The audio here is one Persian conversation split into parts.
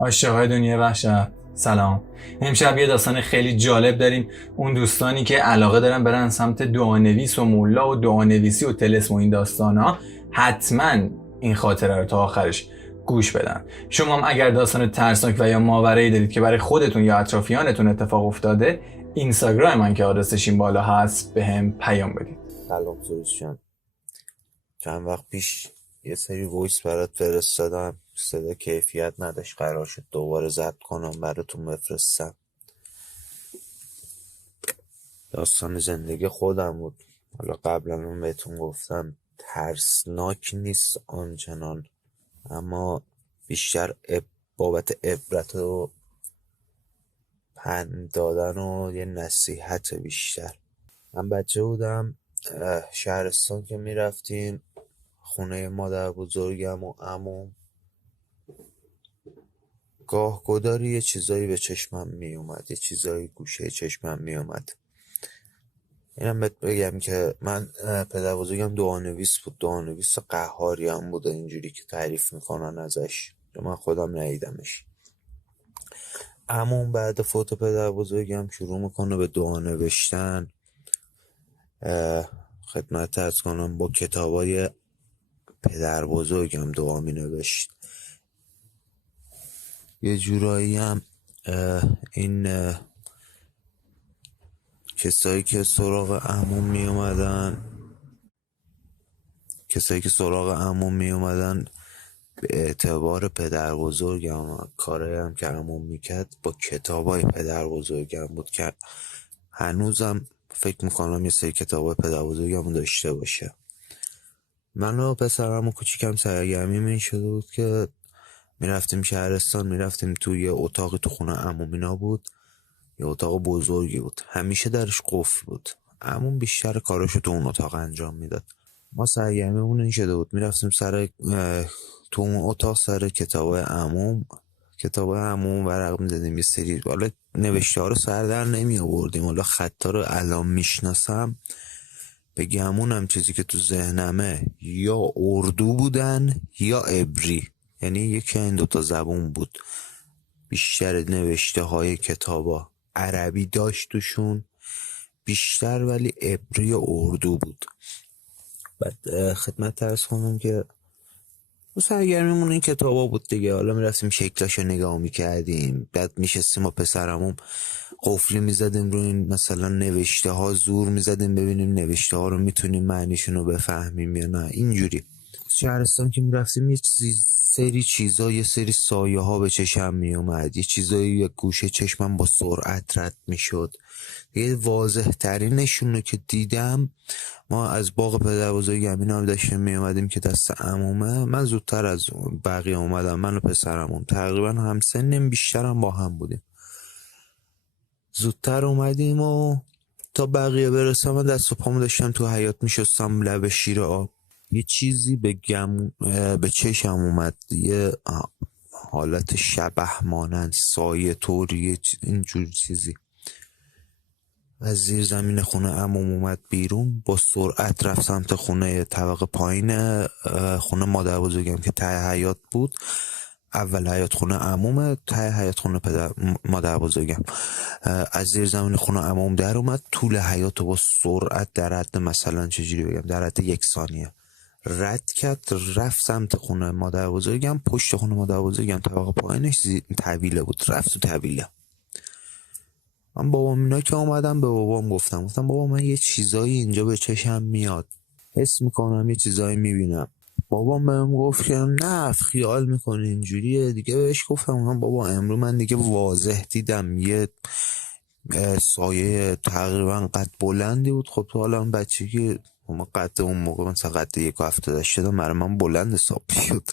عاشقای دنیا وحشت، سلام. امشب یه داستان خیلی جالب داریم. اون دوستانی که علاقه دارن برن سمت دعانویس و مولا و دعانویسی و طلسم و این داستانا، حتما این خاطره رو تا آخرش گوش بدن. شما هم اگر داستان ترسناک و یا ماورایی دارید که برای خودتون یا اطرافیانتون اتفاق افتاده، اینستاگرام من که آدرسش این بالا هست به هم پیام بدید. سلام سروش جان، چند وقت پیش یه سری وایس برات فرستادم، صدا کیفیت نداشت، قرار شد دوباره ضبط کنم براتون بفرستم. داستان زندگی خودم بود. حالا قبلا هم بهتون گفتم ترسناک نیست آنچنان، اما بیشتر بابت عبرت و پند دادن و یه نصیحت بیشتر. من بچه بودم، شهرستان که میرفتیم خونه مادر بزرگم و عموم، گاه گداری یه چیزایی به چشمم می اومد، یه چیزایی گوشه چشمم می اومد. اینم بهت بگم که من پدر بزرگم دعانویس بود، دعانویس قهاری هم بود، اینجوری که تعریف میکنن ازش، من خودم ندیدمش. عموم بعد فوت پدر بزرگم شروع میکنه به دعا نوشتن. خدمت عرض کنم با کتابای پدر بزرگم دعا می نوشت. یه جورایی هم این کسایی که سراغ عموم می اومدن به اعتبار پدر بزرگم، کارایی هم که عموم میکرد با کتابای پدر بزرگم بود که هنوزم فکر میکنم یه سری کتابای پدر بزرگم داشته باشه. من و پسرم و کوچیکم سرگرمی این شده بود که میرفتیم شهرستان، میرفتیم توی یه اتاقی تو خونه عموم اینا بود، یه اتاق بزرگی بود، همیشه درش قفل بود. عموم بیشتر کاراشو تو اون اتاق انجام میداد. ما سرگرمیمون این شده بود میرفتیم تو اون اتاق سر کتابای عموم ورق می‌زدیم یه سری. حالا نوشته ها رو سر در نمی آوردیم، حالا خطا رو الان میشناسم بگمونم چیزی که تو ذهنمه یا اردو بودن یا عبری، یعنی یکی این دوتا زبون بود. بیشتر نوشته های کتابا عربی داشت توشون بیشتر، ولی عبری و اردو بود. بعد خدمت ترس کنم که سرگرمیمون این کتابا بود دیگه. حالا میرفتیم شکلاشو نگاه میکردیم، بعد میشستیم و پسرمون قفلی میزدیم روی این مثلا نوشته ها، زور میزدیم ببینیم نوشته ها رو میتونیم معنیشون رو بفهمیم یا نه. اینجوری شهرستان که میرفتیم یه سری چیزا، یه سری سایه ها به چشم میومد، یه چیزایی یه گوشه چشمم با سرعت رد میشد. یه واضح ترینشون رو که دیدم، ما از باغ پدر بزرگم اینا هم داشتیم میومدیم که دست عمومه. من زودتر از بقیه اومدم، من و پسرمون تقریبا همسنیم، بیشترم با هم بودیم. زودتر اومدیم و تا بقیه برسم من دست و پامو داشتم تو حیاط میشستم لب شیر آب. یه چیزی به چشم اومد، یه حالت شبح مانند سایه طوری، اینجور چیزی از زیر زمین خونه عموم اومد بیرون، با سرعت رفت سمت خونه طبقه پایین خونه مادر بزرگم که ته حیاط بود. اول حیاط خونه عمومه، ته حیاط خونه مادر بزرگم. از زیر زمین خونه عموم در اومد، طول حیاط با سرعت در حد مثلا چجوری بگم، در حد 1 ثانیه رد کرد، رفت سمت خونه مادر بزرگم. پشت خونه مادر بزرگم طبقه پایینش طویله بود، رفت تو طویله. من بابام اینا که اومدم به بابام گفتم بابا من یه چیزایی اینجا به چشم میاد، حس میکنم یه چیزایی میبینم. بابام بهم گفت که نه خیال میکنی اینجوریه دیگه. بهش گفتم بابا امروز من دیگه واضح دیدم یه سایه تقریبا قد بلندی بود. خب تو حالا بچگی ما قد اون موقع مثلا قد 1.70 شدم، برای من بلند حساب شد.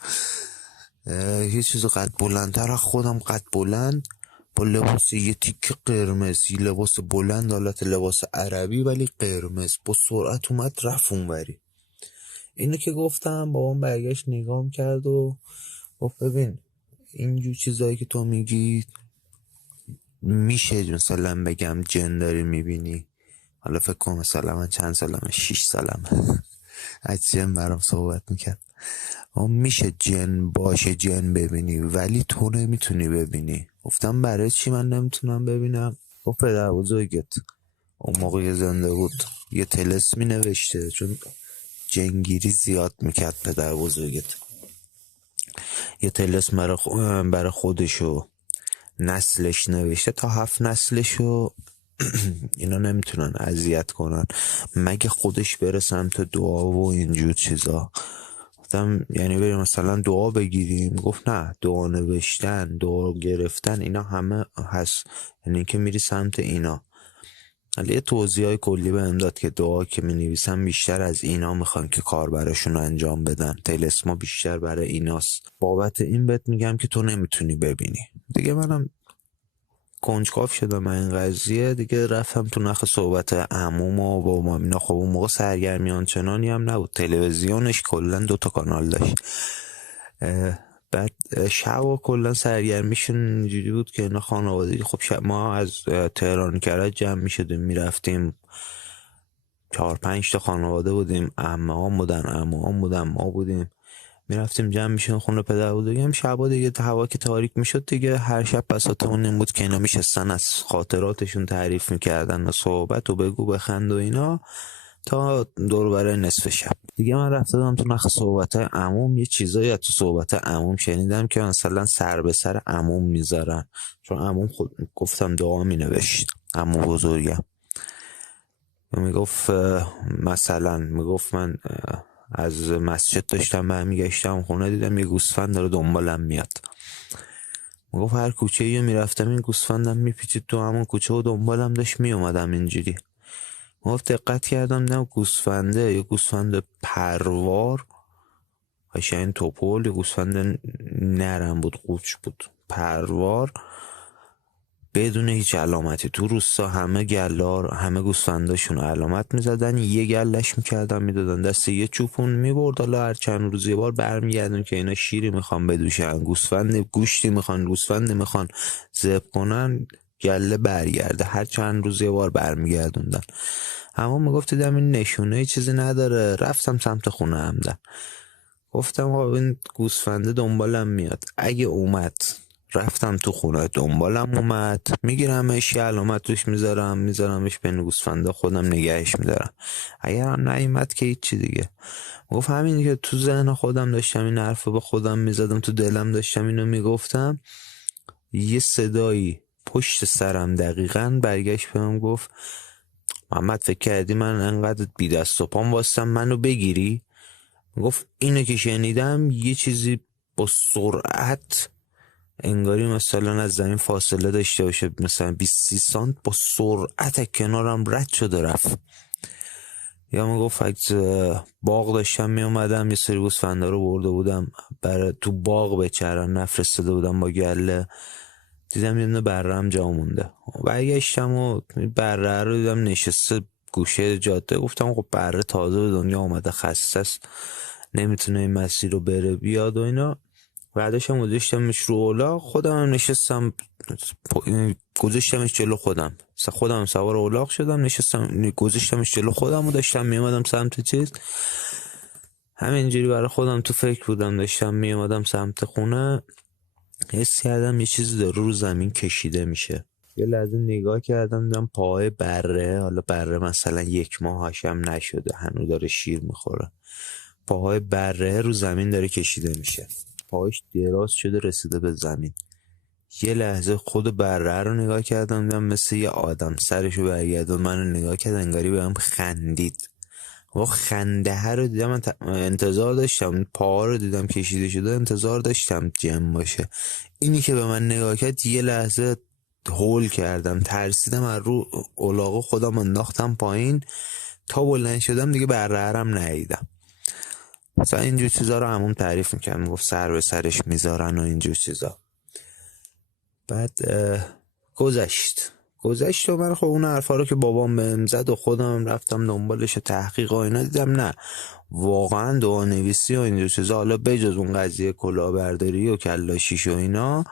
یه چیز قد بلندتر از خودم، قد بلند، با لباس یه تیک قرمز، یه لباس بلند، حالت لباس عربی ولی قرمز، با سرعت اومد رفت اونوری. اینو که گفتم بابام برگشت نگام کرد و گفت ببین اینجور چیزایی که تو میگی میشه مثلا بگم جن داری میبینی. حالا فکر کن مثلا من چند سالمه، 6 سالمه از جن برام صحبت میکرد. میشه جن باشه جن ببینی ولی تو نمیتونی ببینی. گفتم برای چی من نمیتونم ببینم؟ گفت پدر بزرگت اون موقع زنده بود یه طلسمی نوشته، چون جنگیری زیاد میکرد پدر بزرگت، یه طلسم برای خودشو نسلش نوشته تا 7 نسلشو اینا نمیتونن اذیت کنن مگه خودش بره سمت دعا و اینجور چیزا. گفتم یعنی بریم مثلا دعا بگیریم؟ گفت نه، دعا نوشتن، دعا گرفتن اینا همه هست، یعنی که میری سمت اینا. ولی یه توضیح کلی بهم داد که دعا که می نویسن بیشتر از اینا میخوان که کار براشون انجام بدن، طلسما بیشتر برای ایناست. بابت این بهت میگم که تو نمیتونی ببینی. دیگه منم کنجکاو شدم این قضیه، دیگه رفتم تو نخ صحبت عموم و با اینا. خب اون موقع سرگرمی آنچنانی هم نبود، تلویزیونش کلا 2 کانال داشت. بعد شب و کلا سرگرمیشون اینجوری بود که اینا خانوادگی، خب ما از تهران کرج جمع میشدیم میرفتیم 4-5 تا خانواده بودیم، عمه‌ام بودن ما بودیم، میرفتیم جمع میشن خونه پدر بزرگم. شبا دیگه هوا که تاریک میشد دیگه هر شب بساطمون این بود که اینا میشستن از خاطراتشون تعریف میکردن و صحبت و بگو بخند و اینا تا دور برای نصف شب. دیگه من رفتم تو نخ صحبت عموم، یه چیزایی از تو صحبت عموم شنیدم که مثلا سر به سر عموم میذارن، چون عموم خود گفتم دعا مینوشت. عمو بزرگم میگفت مثلا من از مسجد داشتم برمیگشتم خونه دیدم یه گوسفند داره دنبالم میاد. میگفت هر کوچه یه میرفتم این گوسفندم میپیچید تو همون کوچه و دنبالم داشت میومدم اینجوری. میگفت دقت کردم نه گوسفنده، یه گوسفند پروار قشنگ توپل، یه گوسفند نرم بود، قوچ بود، پروار بدون هیچ علامتی. تو روستا همه گلار همه گوسفنداشون علامت میزدن، یه گلش میکردن میدادن دست یه چوپون میبرد، حالا هر چند روز یه بار برمیگردن که اینا شیری میخوان بدوشن، گوسفند گوشتی میخوان، گوسفند میخوان ذبح کنن، گله برگرده هر چند روز یه بار برمیگردوندن. اما میگفت دیدم این نشونه چیزی نداره، رفتم سمت خونه همدن. گفتم این گوسفنده دنبالم میاد، اگه اومد رفتم تو خونه دنبالم اومد میگیرمش، یه علامت توش میذارمش بین گوسفنده، خودم نگهش میدارم. اگر هم نیومد که هیچی دیگه. گفت همین که تو ذهن خودم داشتم این حرفو به خودم میزدم، تو دلم داشتم اینو میگفتم، یه صدایی پشت سرم دقیقاً برگشت بهم گفت محمد فکر کردی من انقدر بی دست و پام واسم منو بگیری؟ گفت اینو که شنیدم یه چیزی با سرعت انگاری مثلا از زمین فاصله داشته باشه مثلا 20-30 سانت، با سرعت کنارم رد شده رفت. یا میگفت از باغ داشتم میومدم یه سری گوسفندا رو برده بودم برای تو باغ بچرن، نفرستاده بودم با گله، دیدم یه دونه برم جا مونده، برگشتم و بره رو دیدم نشسته گوشه جاده. گفتم خب بره تازه به دنیا اومده، خسته است، نمیتونه این مسیر رو بره بیاد و اینا. بعدشم گذاشتمش رو اولاغ، خودم هم نشستم گذاشتمش جلو خودم سوار اولاغ شدم، نشستم گذاشتمش جلو خودم و داشتم میومدم سمت چیز، همینجوری برای خودم تو فکر بودم، داشتم میومدم سمت خونه، حس کردم یه چیزی داره رو زمین کشیده میشه. یه لحظه نگاه کردم دیدم پاهای بره، حالا بره مثلا 1 ماه هاشم نشده هنوز داره شیر میخوره، پاهای بره رو زمین داره کشیده میشه، پاهاش دراز شده رسیده به زمین. یه لحظه خود بره رو نگاه کردم دیدم مثل یه آدم سرشو برگردون منو نگاه کرد، انگاری بهم خندید و خنده رو دیدم. من انتظار داشتم، پاها رو دیدم کشیده شده، انتظار داشتم جمع باشه. اینی که به من نگاه کرد یه لحظه هول کردم، ترسیدم، از رو الاغ خودم انداختم پایین، تا بلند شدم دیگه بررم ندیدم. مثلا اینجور چیزا رو همون تعریف میکنم، میگفت سر به سرش میذارن و اینجور چیزا. بعد گذشت و من خب اون حرفا رو که بابام بهم زد و خودم رفتم دنبالش تحقیق و اینا، دیدم نه واقعا دعا نویسی و اینجور چیزا، حالا بجز اون قضیه کلاهبرداری و کلاشیش و اینا،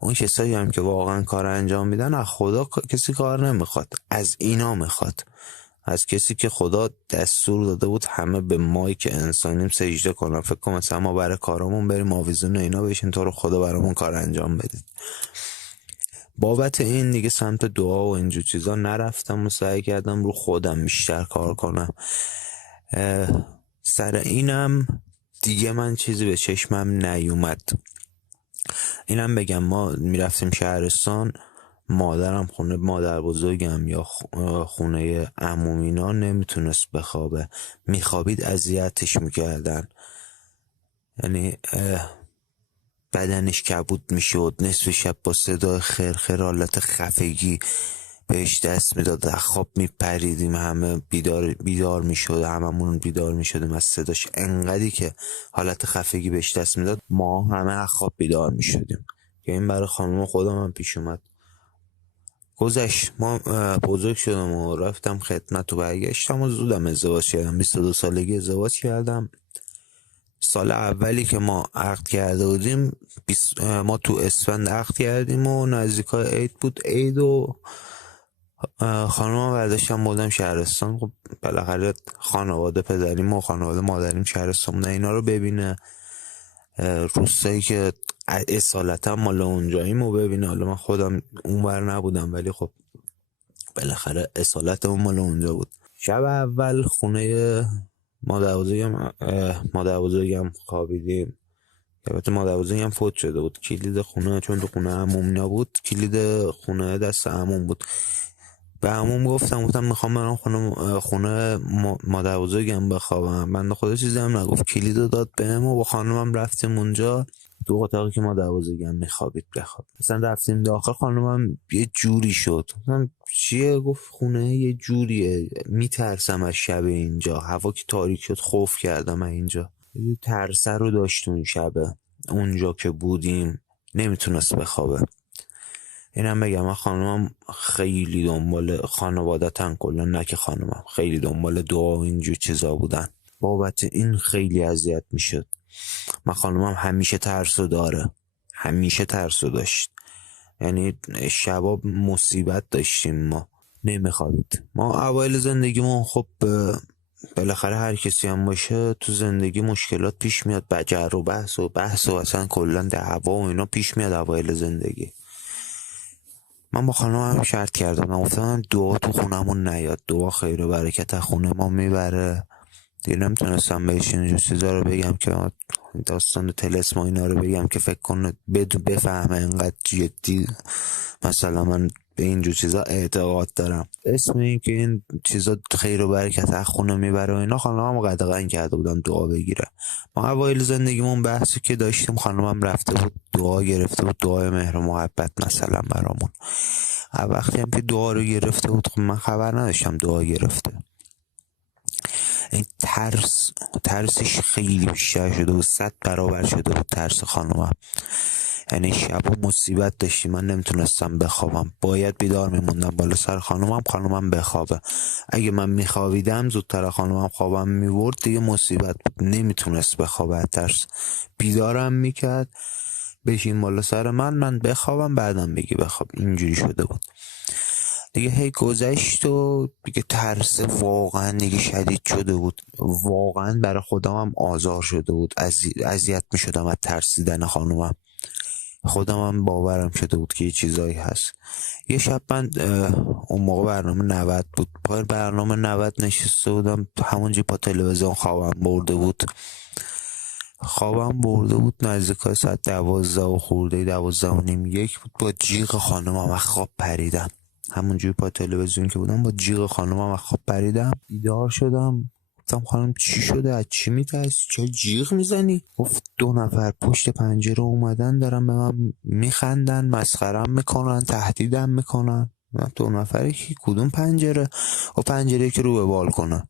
اون کسایی هم که واقعا کار انجام میدن از خدا کسی کار نمیخواد، از اینا میخواد، از کسی که خدا دستور داده بود همه به مایی که انسانیم سجده کنن. فکر کنم مثلا ما برای کارامون بریم آویزون اینا بشین، تو رو خدا برامون کار انجام بدید. بابت این دیگه سمت دعا و اینجور چیزا نرفتم و سعی کردم رو خودم بیشتر کار کنم. سر اینم دیگه من چیزی به چشمم نیومد. اینم بگم ما میرفتیم شهرستان، مادرم خونه مادر بزرگم یا خونه عمومینا نمیتونست بخوابه، میخوابید اذیتش میکردن، یعنی بدنش کبود میشد، نصف شب با صدای خرخر حالت خفگی بهش دست میداد، خواب میپریدیم، همه بیدار میشد، هممون بیدار میشدیم از صداش، انقدری که حالت خفگی بهش دست میداد ما همه از خواب بیدار میشدیم. که این برای خانم خودم هم پیش اومد. گذشت، ما بزرگ شدم و رفتم خدمت و برگشتم و زودم ازدواج کردم. 22 سالگی ازدواج کردم. سال اولی که ما عقد کرده بودیم ما تو اسفند عقد کردیم و نزدیکای عید بود. عید و خانومم برداشتم بودم شهرستان. خب بالاخره خانواده پدریم و خانواده مادریم شهرستان بودن، اینا رو ببینه، روستایی که اصالتا مال اونجاییم و ببینه. حالا من خودم اونور نبودم ولی خب بالاخره اصالتمون مال اونجا بود. شب اول خونه مادر بزرگم خوابیدیم. البته مادر بزرگم فوت شده بود. کلید خونه، چون تو خونه عموم نبود، کلید خونه دست عموم بود. به عموم گفتم میخوام برم خونه مادر بزرگم بخوابم. بنده خدا چیزی هم نگفت، کلیدو داد بهم و با خانومم رفتیم اونجا تو اتاقی که مادر بزرگم میخوابید بخواب. مثلا رفتیم داخل، خانومم یه جوری شد. مثلا چیه؟ گفت خونه یه جوریه، میترسم از شب اینجا، هوا که تاریک شد خوف کردم از اینجا. یه ترسه رو داشت اون شبه، اونجا که بودیم نمیتونست بخوابه. اینم بگم من خانومم خیلی دنبال خانوادتن، کلا نه که خانومم خیلی دنبال دعا و اینجور چیزا بودن. بابت این خیلی اذیت میشد. من خانومم همیشه ترسو داره، همیشه ترسو داشت، یعنی شبا مصیبت داشتیم، ما نمیخوابید. ما اوایل زندگیمون خب بالاخره هر کسی هم باشه تو زندگی مشکلات پیش میاد، بجر و بحث و اصلا کلا دعوا و اینا پیش میاد اوایل زندگی. من با خانومم شرط کردم، من گفتم دعا تو خونمون نیاد، دعا خیر و برکت خونه ما میبره. دیگه نمیتونستم بهش اینجور چیزا رو بگم که داستان طلسم و اینا رو بگم که فکر کنه بفهمه انقدر جدی مثلا من به اینجور چیزا اعتقاد دارم. اسم این که این چیزا خیر و برکت خونه میبره و اینا خانومم قدغن کرده بودم دعا بگیره. ما اوایل زندگیمون بحثی که داشتیم، خانومم رفته بود دعا گرفته بود، دعای مهر و محبت مثلا برامون. وقتی هم که دعا رو گرفته بود خب من خبر نداشتم دعا گرفته. این ترسش خیلی بیشتر شده بود، 100 برابر شده بود ترس خانومم. یعنی شبا مصیبت داشتیم، من نمیتونستم بخوابم، باید بیدار میموندم بالا سر خانومم بخوابه. اگه من میخوابیدم زودتر خانومم خوابم میبرد دیگه مصیبت بود، نمیتونست بخوابه. ترس بیدارم میکرد بشین بالا سر من بخوابم بعدم بگی بخواب. اینجوری شده بود دیگه. هی گذشت و دیگه ترس واقعا دیگه شدید شده بود، واقعا برای خودم هم آزار شده بود، اذیت می شدم از ترسیدن خانومم. خودم هم باورم شده بود که یه چیزایی هست. یه شب من اون موقع برنامه 90 بود، پای برنامه 90 نشسته بودم، همونجی پا تلویزیون خوابم برده بود نزدیکای ساعت 12 و خورده 12 و نیم 1 بود. با جیغ خانومم از خواب پریدم، همونجوری پا تلویزیون که بودم با جیغ خانومم از خواب پریدم. بیدار شدم، گفتم خانم چی شده؟ از چی میترسی؟ چرا جیغ میزنی؟ گفت 2 نفر پشت پنجره اومدن دارن به من میخندن، مسخرم میکنن، تهدیدم میکنن. 2 نفره کی؟ کدوم پنجره؟ و پنجره که رو به بالکنه.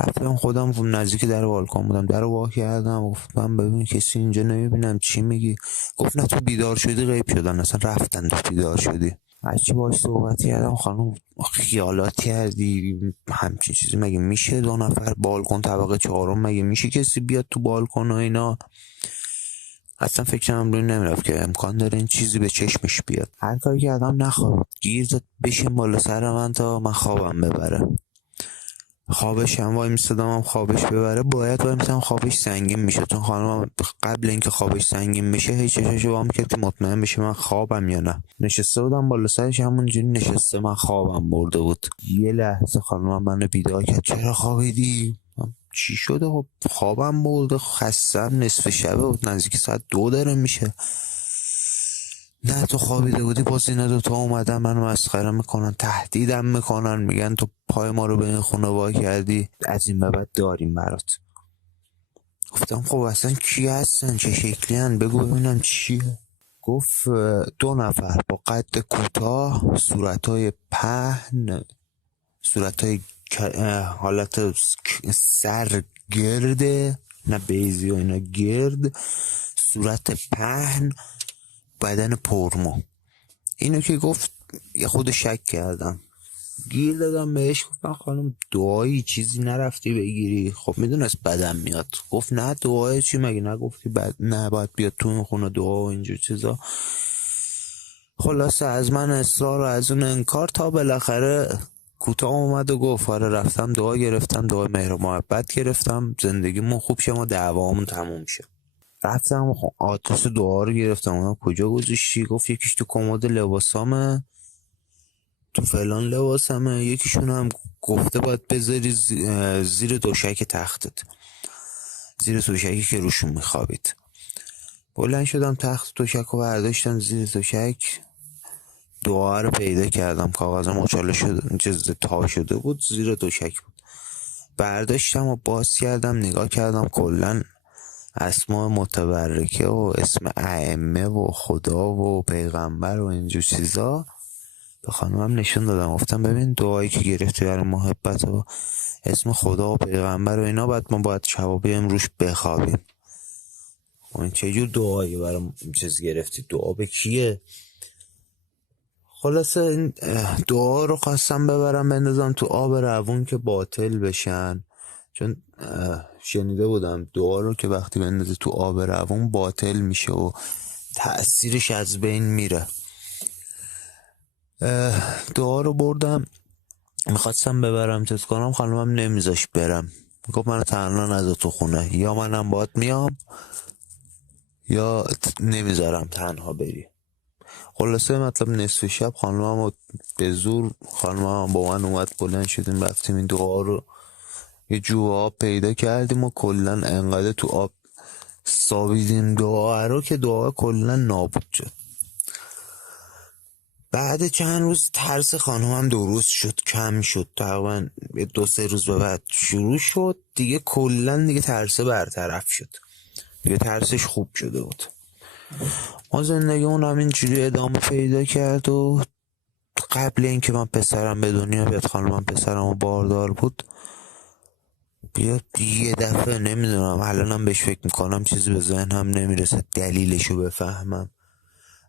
رفتم خودم نزدیک در بالکن بودم، در رو وا کردم، گفتم ببین کسی اینجا نمیبینم، چی میگی؟ گفت نه تو بیدار شدی غیب شدن، اصلا رفتن تو بیدار شدی. هرچی باش صحبت کردم، خانم خیالات کردی همچین چیزی مگه میشه؟ 2 نفر بالکن طبقه 4 مگه میشه کسی بیاد تو بالکن و اینا؟ اصلا فکرم روی نمیرفت که امکان داره این چیزی به چشمش بیاد. هر کاری کردم نخوابید، گیر زد بشین بالا سر من تا من خوابم ببره. خوابش هم وای میستادم هم خوابش ببره، باید وای میستادم خوابش سنگین میشه، چون خانمم قبل اینکه خوابش سنگین بشه هی چشاشو وا میکرد که مطمئن بشه من خوابم یا نه. نشسته بودم بالا سرش، همونجوری نشسته من خوابم برده بود. یه لحظه خانمم منو بیدار کرد، چرا خوابیدی؟ چی شده؟ خب خوابم برده، خستم، نصف شبه بود، نزدیک ساعت 2 داره میشه. نه تو خوابیده بودی، باز اینا دوتا اومدن منو مسخره میکنن، تهدیدم میکنن، میگن تو پای ما رو به این خونه وا کردی، از این به بعد داریم برات. گفتم خب اصلا کی هستن، چه شکلی هن، بگو ببینم چیه. گفت 2 نفر با قد کوتاه، صورتای پهن، صورتای حالت سر گرده، نه بیزی و اینا، گرد، صورت پهن، بدن پرمو. اینو که گفت یه خود شک کردم، گیر دادم بهش، گفتم خانم دعایی چیزی نرفتی بگیری؟ خب میدونست بدم میاد. گفت نه دعای چی، مگه نگفتی نه باید بیاد تو این خونه دعا و اینجور چیزا. خلاصه از من اصرار و از اون انکار، تا بالاخره کوتاه اومد و گفت آره رفتم دعا گرفتم، دعای مهر و محبت گرفتم، زندگیمون خوب شه، ما دعوامون تموم شه. رفتم آدرس دعا رو گرفتم، کجا گذاشتی؟ گفت یکیش تو کمد لباسامه، تو فلان لباسمه، یکیشون هم گفته باید بذاری زیر دوشک تختت، زیر دوشکی که روشون میخوابید. بلند شدم، تخت دوشک رو برداشتم، زیر دوشک دعا رو پیدا کردم، کاغذ مچاله شده جز تا شده بود، زیر دوشک بود. برداشتم و باز کردم، نگاه کردم، کلن اسماء متبرکه و اسم ائمه و خدا و پیغمبر و اینجور چیزا به خانمم نشون دادم. گفتم ببین دعایی که گرفتی برای محبت و اسم خدا و پیغمبر و اینا، بعد ما باید شبا بیایم روش بخوابیم. این چجور دعایی برای چیز گرفتی؟ دعا به کیه؟ خلاصه این دعا رو خواستم ببرم بندازم تو آب روون که باطل بشن، چون شنیده بودم دعا رو که وقتی بندازی تو آب روون باطل میشه و تأثیرش از بین میره. دعا رو بردم، میخواستم ببرم چیز کنم، خانمم نمیذاش برم، گفت منو تنها نذار تو خونه، یا منم باهات میام یا نمیذارم تنها بری. خلاصه مطلب نصف شب خانمم به زور، خانمم با من اومد، بلند شدیم رفتیم این دعا رو، یه جو آب پیدا کردیم و کلن انقدر تو آب سابیدیم دعا رو که دعا کلن نابود شد. بعد چند روز ترس خانمم درست شد، کم شد، تقریبا 2-3 روز به بعد شروع شد دیگه، کلن دیگه ترس برطرف شد، دیگه ترسش خوب شده بود. ما زندگیمون همینجوری ادامه پیدا کرد و قبل اینکه من پسرم به دنیا بیاد، خانمم پسرم و باردار بود، بیاد یه دفعه، نمیدونم الانم بهش فکر میکنم چیزی به ذهنم نمیرسه دلیلشو بفهمم،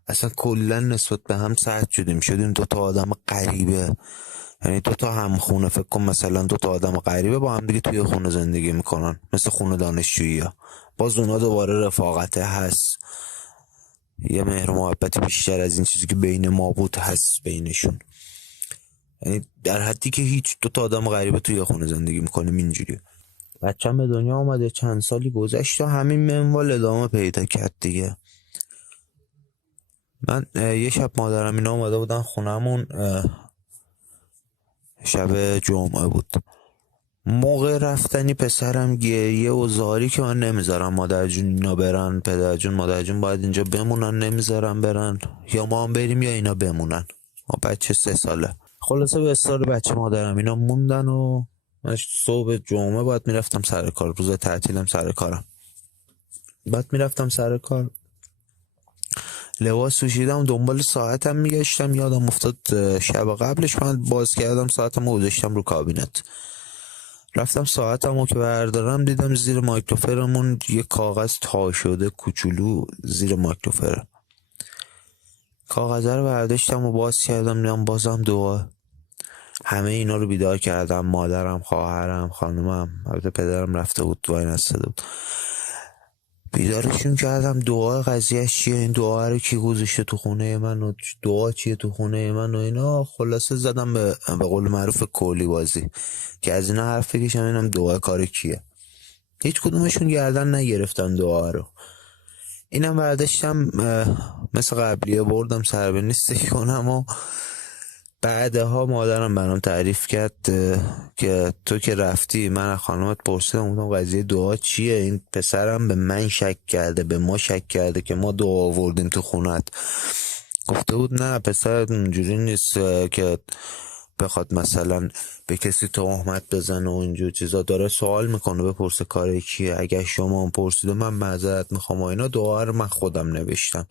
اصلا کلا نسبت به هم سرد شدیم 2 تا آدم غریبه، یعنی 2 تا همخونه، فکر کن مثلا 2 تا آدم غریبه با هم دیگه توی خونه زندگی میکنن، مثل خونه دانشجویی ها، باز اونا دوباره رفاقته هست، یه مهر و محبت بیشتر از این چیزی که بین ما بود هست بینشون، یعنی در حدی که هیچ 2 تا آدم غریبه توی خونه زندگی میکنیم اینجوری. بچه‌م به دنیا اومده، چند سالی گذشت و همین منوال ادامه پیدا کرد دیگه. من یه شب مادرم اینا اومده بودن خونمون، شب جمعه بود، موقع رفتنی پسرم گریه و زاری که من نمیذارم مادر جون اینا برن، پدر جون مادر جون باید اینجا بمونن، نمیذارم برن، یا ما هم بریم یا اینا بمونن. ما بچه 3 ساله. خلاصه به اصرار بچه مادرم اینا موندن و من صبح جمعه باید میرفتم سر کار، روز تعطیلم سر کارم، بعد میرفتم سر کار، لباس پوشیدم، دنبال ساعتم میگشتم، یادم افتاد شب قبلش من باز کردم ساعتم رو گذاشتم رو کابینت، رفتم ساعتم رو که بردارم دیدم زیر مایکروفرمون یه کاغذ تا شده کوچولو زیر مایکروفره، کاغذ رو برداشتم و باز کردم، دیدم بازم دعا. همه اینا رو بیدار کردم، مادرم، خواهرم، خانومم، البته پدرم رفته بود وای نستده بود، بیدارشون کردم دعا قضیهش چیه، این دعا رو کی گذاشته تو خونه من و دعا چیه تو خونه من و اینا. خلاصه زدم به قول معروف کولی بازی که از اینا حرف بکشم اینم دعا کار کیه. هیچ کدومشون گردن نگرفتن دعا رو. اینم برداشتم مثل قبلیه بردم سر به نیستش کنم و بعدها مادرم برام تعریف کرد که تو که رفتی من از خانمت پرسیدم گفتم قضیه دعا چیه، این پسرم به من شک کرده، به ما شک کرده که ما دعا آوردیم تو خونت. گفته بود نه پسرت اونجوری نیست که بخواد مثلا به کسی تهمت بزنه و اینجور چیزا. داره سوال میکنه بپرسه کار کیه. اگر شما هم پرسید من معذرت میخوام و اینا. دعا رو من خودم نوشتم.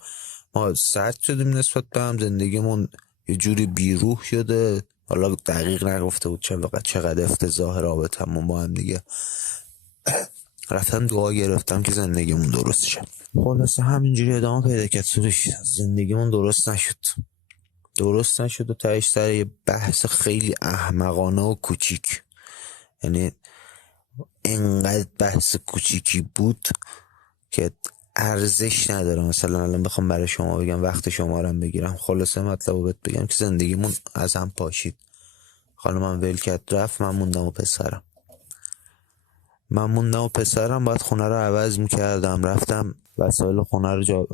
ما سرد شدیم نسبت به هم، زندگیمون یه جوری بیروح شده. حالا دقیق نگفته بود چقدر افتضاح رابطمون با هم دیگه. رفتم دعا گرفتم که زندگیمون درست شه. خلاصه همینجوری ادامه پیدا کرد. زندگیمون درست نشد و تهش سر یه بحث خیلی احمقانه و کوچیک. یعنی انقدر بحث کوچیکی بود که ارزش نداره. مثلا الان بخوام برای شما بگم وقت شما رو بگیرم. خلاصه مطلب رو بهت بگم که زندگیمون از هم پاشید. خانمم ول کرد رفت، من موندم و پسرم باید خونه رو عوض میکردم. رفتم وسایل خونه رو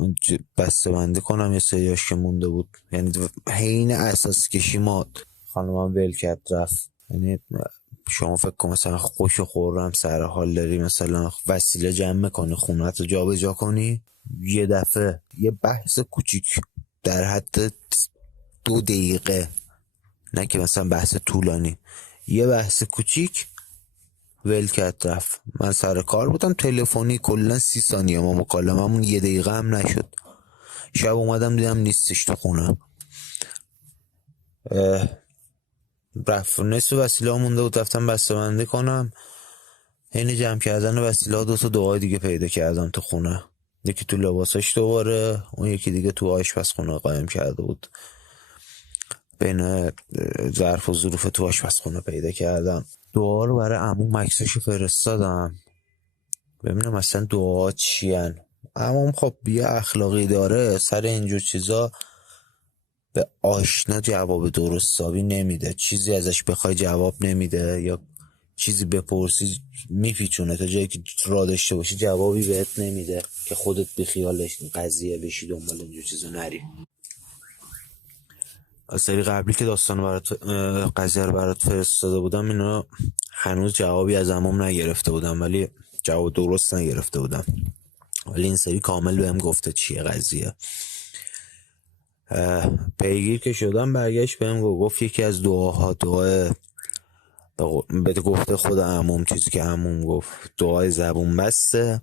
بسته بندی کنم، یه سریاش که مونده بود. یعنی حین اساس کشی ما خانمم ول کرد رفت. یعنی شما فکر کن مثلا خوش و خورم سر حال داری مثلا وسیله جمع میکنی خونت رو جا به جا کنی، یه دفعه یه بحث کوچیک در حد 2 دقیقه، نه که مثلا بحث طولانی، یه بحث کوچیک ول کرد رفت. من سر کار بودم تلفنی کلا 30 ثانیه ما مکالممون 1 دقیقه هم نشد. شب اومدم دیدم نیستش تو خونه. رفت نصف وسیله ها مونده بود رفتم بسته بندی کنم. این جمع کردن وسیله ها 2 تا دعای دیگه پیدا کردم تو خونه. یکی تو لباسش دوباره، اون یکی دیگه تو آشپزخونه قایم کرده بود. بین ظرف و ظروف تو آشپزخونه پیدا کردم. دعا رو برای عموم عکساشو فرستادم ببینم اصلا دعا چی ان. عموم خب یه اخلاقی داره، سر اینجور چیزا به آشنا جواب درست حسابی نمیده. چیزی ازش بخوای جواب نمیده، یا چیزی بپرسی میپیچونه تا جایی که را داشته باشی جوابی بهت نمیده که خودت بخیالش قضیه بشی دنبال اینجور چیزا نری. از سری قبلی که داستان قضیه رو برات فرستاده بودم اینا هنوز جوابی از عموم نگرفته بودم، ولی جواب درست نگرفته بودم. ولی این سری کامل بهم گفته چیه قضیه. پیگیر که شدم برگشت بهم گفت یکی از دعاها به گفته خود عموم، چیزی که عموم گفت دعای زبون بسته،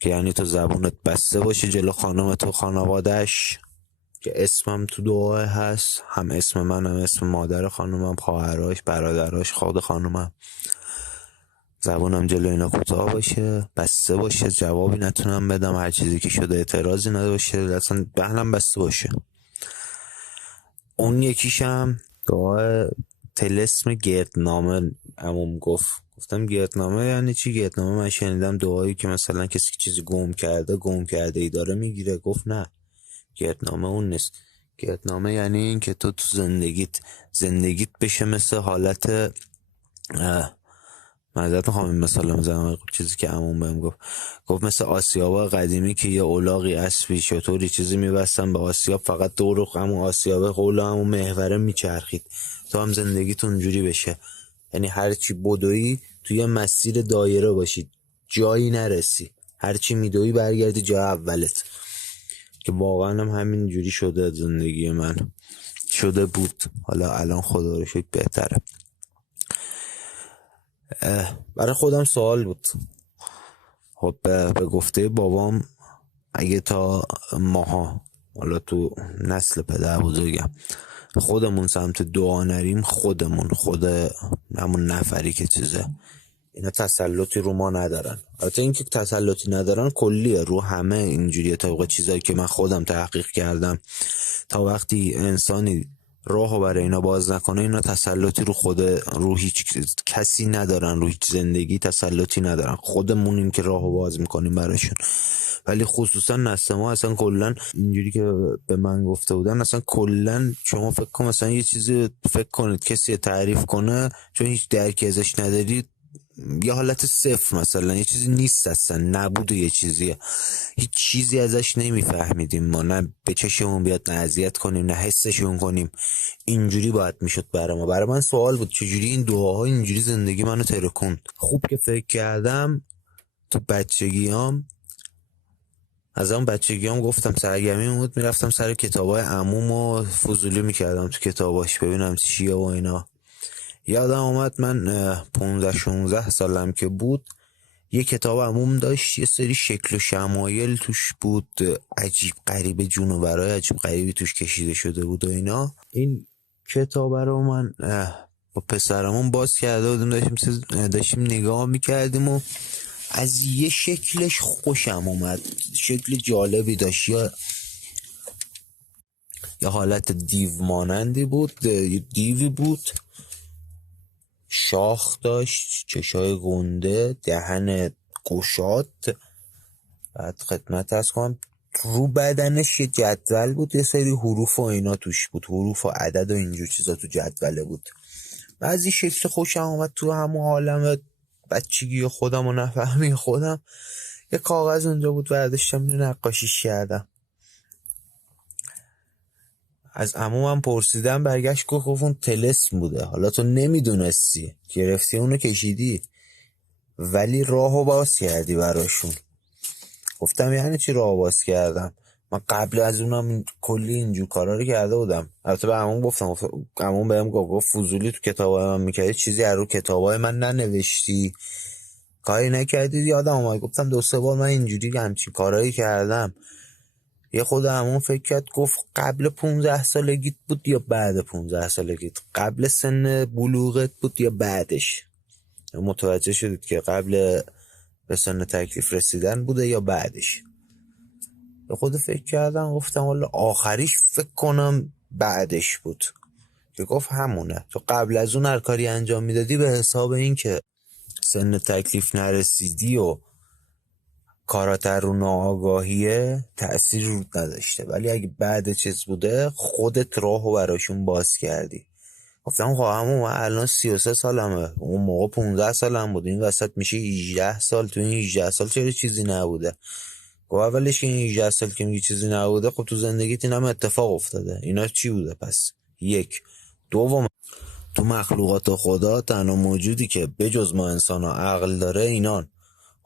که یعنی تو زبونت بسته باشه جلو خانمت و خانوادش، که اسمم تو دعای هست، هم اسم من هم اسم مادر خانمم، خواهراش، برادراش، خود خانمم. زبونم جلو اینا کوتاه باشه، بسته باشه، جوابی نتونم بدم، هر چیزی که شده اعتراضی نداشته، اصلا بهنم بسته باشه. اون یکیشم دعای طلسم گردنامه عموم گفتم گردنامه یعنی چی؟ گردنامه من شنیدم دعایی که مثلا کسی که چیزی گم کرده ای داره میگیره. گفت نه گردنامه اون نیست. گردنامه یعنی این که تو زندگیت بشه مثل حالت معذرت میخوام این مثال میزنم، چیزی که عموم بهم گفت مثل آسیابا قدیمی که یه اولاغی اسبی شطوری چیزی میبستن به آسیاب، فقط دور همون آسیابه قول همون محوره میچرخید. تو هم زندگیت اونجوری بشه، یعنی هرچی بدوی توی مسیر دایره باشی، جایی نرسی، هرچی میدوی برگردی جای اولت. که واقعا هم همین جوری شده زندگی من، شده بود، حالا الان خدا رو شکر بهتره. برای خودم سوال بود. خب به گفته بابام اگه تا ماها حالا تو نسل پدر بزرگم خودمون سمت دعا نریم، خود همون نفری که چیزه اینا تسلطی رو ما ندارن. البته این که تسلطی ندارن کلیه رو همه اینجوریه. طبق چیزایی که من خودم تحقیق کردم، تا وقتی انسانی راهو برای اینا باز نکنه، اینا تسلطی رو هیچ کسی ندارن، رو هیچ زندگی تسلطی ندارن، خودمونیم که راهو باز میکنیم براشون. ولی خصوصا نسل ما اصلا کلا اینجوری که به من گفته بودن، اصلا کلا شما فکر کن مثلا یه چیزی فکر کنید کسی تعریف کنه چون هیچ درکی ازش ندارید، یه حالت صفر، مثلا یه چیزی نیست، اصلا نبود، یه چیزیه، هیچ چیزی ازش نمیفهمیدیم ما، نه به چشمون بیاد، نه اذیت کنیم، نه حسشون کنیم. اینجوری باید میشد برای ما. برای من سوال بود چجوری این دعاها اینجوری زندگی منو ترکوند. خوب که فکر کردم تو بچگیام، از اون بچگیام گفتم سرگرمی بود میرفتم سر کتابای عموم و فضولی میکردم تو کتاباش ببینم چیه و اینا. یادم اومد من 15-16 سالم که بود، یه کتاب عموم داشت، یه سری شکل و شمایل توش بود، عجیب غریب جونورای عجیب غریبی توش کشیده شده بود و اینا. این کتاب رو من با پسرمون باز کرده بودیم، داشتیم نگاه میکردیم و از یه شکلش خوشم اومد، شکل جالبی داشت، یا حالت دیو مانندی بود، یه دیوی بود، شاخ داشت، چشای گنده، دهن گشاد. بعد خدمت ارز کنم رو بدنش یه جدول بود، یه سری حروف و اینا توش بود، حروف و عدد و اینجور چیزا تو جدوله بود. بعضی شکل خوشم آمد تو همون عالم بچگی خودم و نفهمی خودم، یه کاغذ اونجا بود برداشتم نقاشیش کردم. از عمومم پرسیدم، برگشت گفت اون طلسم بوده، حالا تو نمیدونستی، گرفتی اونو کشیدی ولی راهو باز کردی براشون. گفتم یعنی چی راهو باز کردم؟ من قبل از اونم کلی اینجور کارا رو کرده بودم. البته به عموم گفتم، عموم بهم گفت فضولی تو کتابای من میکردی، چیزی از رو کتابای من ننوشتی، کاری نکردی. یادم اومد گفتم 2-3 بار من اینجوری همچین کارایی کردم. یه خود عموم فکر کرد، گفت قبل 15 سالگیت بود یا بعد 15 سالگیت؟ قبل سن بلوغت بود یا بعدش؟ متوجه شدید که قبل به سن تکلیف رسیدن بوده یا بعدش؟ به خود فکر کردم، گفتم والا آخریش فکر کنم بعدش بود، که گفت همونه، تو قبل از اون هر کاری انجام میدادی به حساب این که سن تکلیف نرسیدی و کارات رو ناآگاهیه تأثیر رود نداشته، ولی اگه بعد چیز بوده خودت راهو براشون باز کردی. گفتم خب همون الان 33 سالمه، اون موقع 15 سالم بود، این وسط میشه 18 سال، تو این 18 سال چرا چیزی نبوده؟ خب اولش که این 18 سال که میگی چیزی نبوده، خب تو زندگیت این هم اتفاق افتاده، اینا چی بوده پس؟ یک. دوم، تو مخلوقات خدا تنها موجودی که بجز ما انسان ها عقل داره اینان.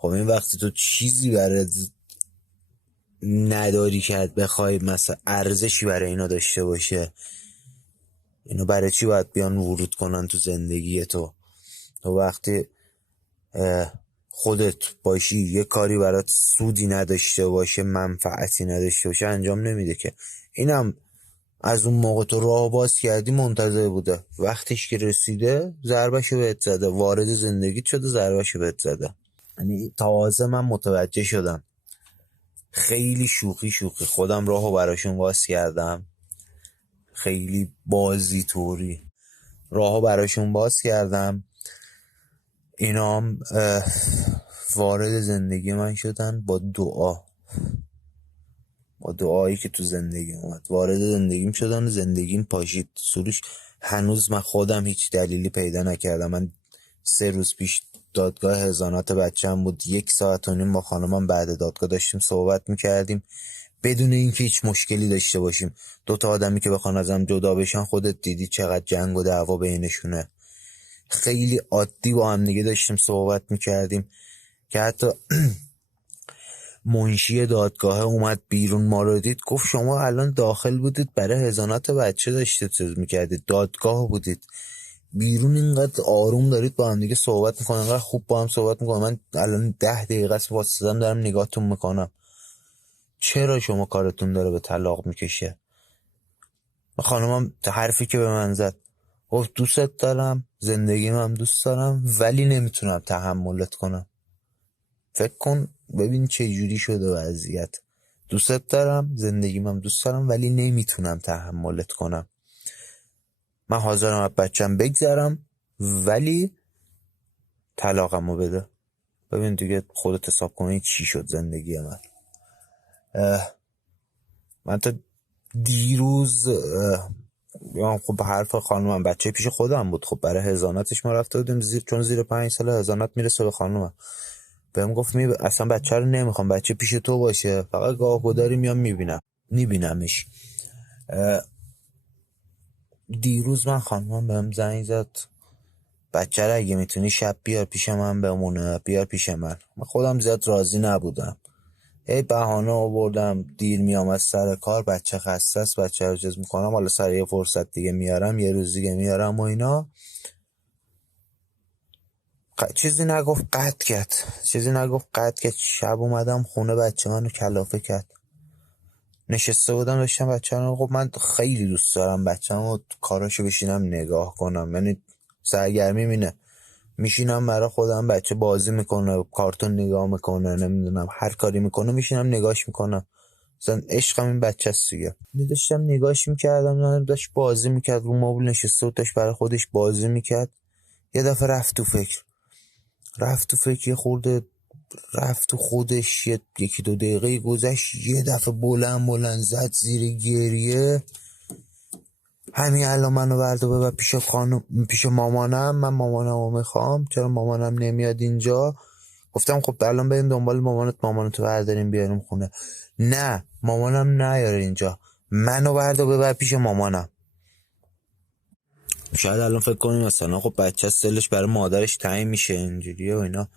خب این وقتی تو چیزی برای نداری کرد بخوای مثلا ارزشی برای اینا داشته باشه، اینا برای چی باید بیان ورود کنن تو زندگی تو؟ تو وقتی خودت باشی یه کاری برات سودی نداشته باشه، منفعتی نداشته باشه، انجام نمیده که. اینم از اون موقع تو راه باز کردی منتظر بوده، وقتش که رسیده ضربشو بهت زده، وارد زندگیت شده ضربشو بهت زده. یعنی تازه من متوجه شدم، خیلی شوخی خودم راهو براشون باز کردم، خیلی بازی طوری راهو براشون باز کردم، اینام وارد زندگی من شدن با دعایی که تو زندگی اومد، وارد زندگیم شدن و زندگیم پاشید سروش. هنوز من خودم هیچ دلیلی پیدا نکردم. من 3 روز پیش دادگاه حضانت بچه‌م بود، 1 ساعت و نیم با خانمم بعد دادگاه داشتیم صحبت میکردیم بدون اینکه هیچ مشکلی داشته باشیم. 2 تا آدمی که بخوان ازم جدا بشن، خودت دیدی چقدر جنگ و دعوا بینشونه. خیلی عادی با هم دیگه داشتیم صحبت میکردیم که حتی منشی دادگاه اومد بیرون، ما رو دید، گفت شما الان داخل بودید برای حضانت بچه داشتید چیز میکردید، دادگاه بودید، بیرون اینقدر آروم دارید با هم دیگه صحبت میکنن، اینقدر خوب با هم صحبت میکنن، من الان 10 دقیقه است واسطم دارم نگاهتون میکنم، چرا شما کارتون داره به طلاق میکشه؟ خانمم حرفی که به من زد، گفت دوستت دارم، زندگیم هم دوست دارم، ولی نمیتونم تحملت کنم. فکر کن ببین چه جوری شده وضعیت، دوستت دارم، زندگیم هم دوست دارم، ولی نمیتونم تحملت کنم. من حاضرم از بچم بگذرم، ولی طلاقمو بده. ببین دیگه خودت حساب کنی چی شد زندگی من. من تا دیروز خب حرف خانومم، بچه پیش خودم بود، خب برای حضانتش ما رفته بودیم چون زیر 5 سال حضانت میرسه به خانومم. بهم گفت اصلا بچه رو نمیخوام، بچه پیش تو باشه، فقط گاه گداری میام میبینمش. دیروز من خانومم بهم زنگ زد، بچه رو اگه میتونی شب بیار پیش من بمونه، بیار پیش من خودم زیاد راضی نبودم. بهانه آوردم، دیر میام از سر کار، بچه خسته است، بچه رو جز میکنم، حالا سر یه فرصت دیگه میارم، یه روز دیگه میارم و اینا. چیزی نگفت قطع کرد. شب اومدم خونه، بچه منو کلافه کرد. نشسته بودم داشتم بچه رو، خب من خیلی دوست دارم بچه رو، کاراشو بشینم نگاه کنم، یعنی سرگرمی مینه، میشینم برای خودم، بچه بازی میکنه، کارتون نگاه میکنه، نمیدونم هر کاری میکنه، میشینم نگاهش میکنم. مثلا عشقم این بچه است دیگه. داشتم نگاهش میکردم، داشت بازی میکرد، رو مبل نشسته بود، داشت برای خودش بازی میکرد. یه دفعه رفت تو فکر، یه خورده رفت تو خودش، یکی دو دقیقه گذشت، یه دفعه بلند زد زیر گریه. همین الان منو برد و ببر پیش مامانم، من مامانمو میخوام، چرا مامانم نمیاد اینجا؟ گفتم خب الان بریم دنبال مامانتو برداریم بیاریم خونه. نه مامانم نیاره اینجا، منو برد و ببر پیش مامانم. شاید الان فکر کنیم مثلا خب بچه سلش برای مادرش تعیین میشه اینجوریه و اینا،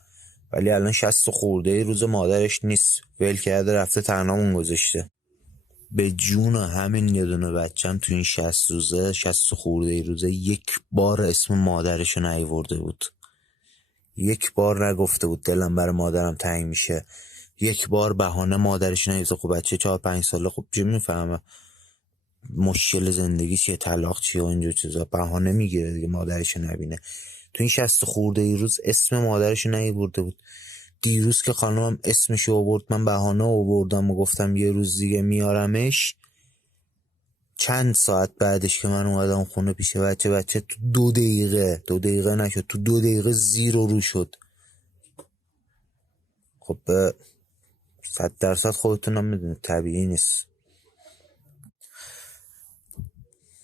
ولی الان 60 خورده روز مادرش نیست، ول کرده رفته تنهامون گذاشته. به جون همین یه دونه بچم تو این 60 خورده روزه یک بار اسم مادرشو نیاورده بود، یک بار نگفته بود دلم برای مادرم تنگ میشه، یک بار بهانه مادرش نیاورده. خب بچه 4-5 ساله، خب چه میفهمه مشکل زندگی چیه، طلاق چیه و اینجور چیزا، بهانه میگیره دیگه مادرشو نبینه. تو این 60 خورده روز اسم مادرشو نیاورده بود. دیروز که خانمم اسمشو آورد، من بهانه آوردم و گفتم یه روز دیگه میارمش. چند ساعت بعدش که من اومدم خونه پیش بچه تو 2 دقیقه نشد، تو 2 دقیقه زیر و رو شد. خب 100% خودتونم میدونید طبیعی نیست.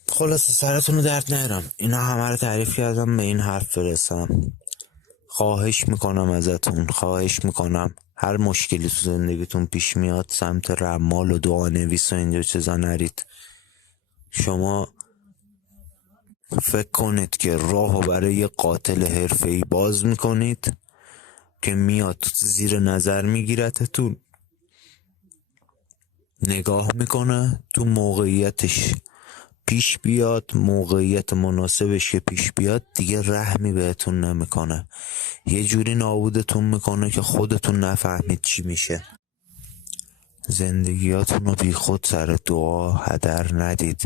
خلاصه سرتون رو درد نرم، اینا همه رو تعریف کردم به این حرف برسم. خواهش میکنم هر مشکلی تو زندگیتون پیش میاد سمت رمال و دعانویس و اینجا چیزا نرید. شما فکر کنید که راهو برای یه قاتل حرفه‌ای باز میکنید که میاد زیر نظر میگیرتتون، نگاه میکنه، تو موقعیتش پیش بیاد، موقعیت مناسبش که پیش بیاد دیگه رحمی بهتون نمیکنه، یه جوری نابودتون میکنه که خودتون نفهمید چی میشه. زندگیاتون رو بی خود سر دعا هدر ندید.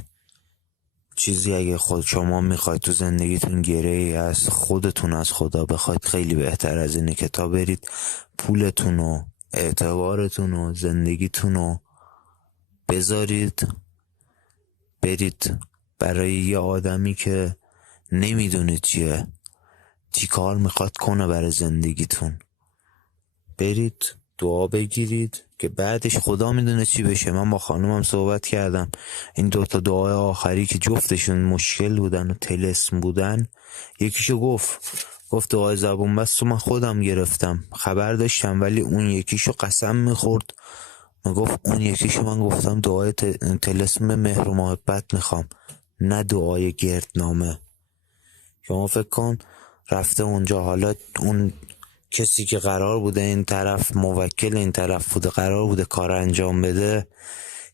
چیزی اگه خود شما میخواید تو زندگیتون گره‌ای از خودتون از خدا بخواید، خیلی بهتر از اینه که تا برید پولتون و اعتبارتون و زندگیتون رو بذارید برید برای یه آدمی که نمیدونید چی کار میخواد کنه برای زندگیتون. برید دعا بگیرید که بعدش خدا میدونه چی بشه. من با خانومم صحبت کردم، این 2 دعای آخری که جفتشون مشکل بودن و طلسم بودن، یکیشو گفت دعای زبون بست و من خودم گرفتم، خبر داشتم، ولی اون یکیشو قسم میخورد، گفت اون یکیشو من گفتم دعای طلسم مهر و محبت میخوام، نه دعای گردنامه. شما فکر کن رفته اونجا، حالا اون کسی که قرار بوده این طرف موکل این طرف بوده، قرار بوده کار انجام بده،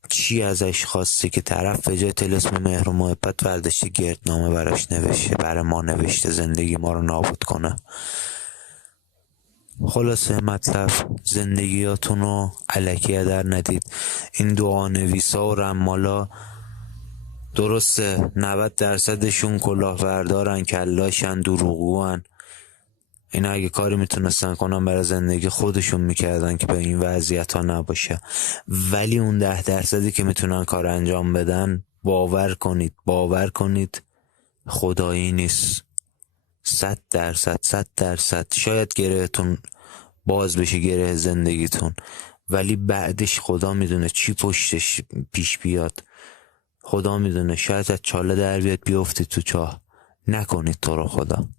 چی ازش خواسته که طرف به جای طلسم مهر و محبت برداشته گردنامه براش نوشته، برای ما نوشته زندگی ما رو نابود کنه. خلاصه مطلب زندگیاتون رو الکی هدر ندید. این دعانویسا و رمالا درسته 90%شون کلاهبردارن، کلاشن، دروغگوان، اینا اگه کاری میتونستن کنن برای زندگی خودشون میکردن که به این وضعیت ها نباشه، ولی اون 10% که میتونن کار انجام بدن باور کنید خدایی نیست. 100% شاید گرهتون باز بشه، گره زندگیتون، ولی بعدش خدا میدونه چی پشتش پیش بیاد. خدا میدونه، شاید از چاله در بیاد بیفتی تو چاه. نکنید تو رو خدا.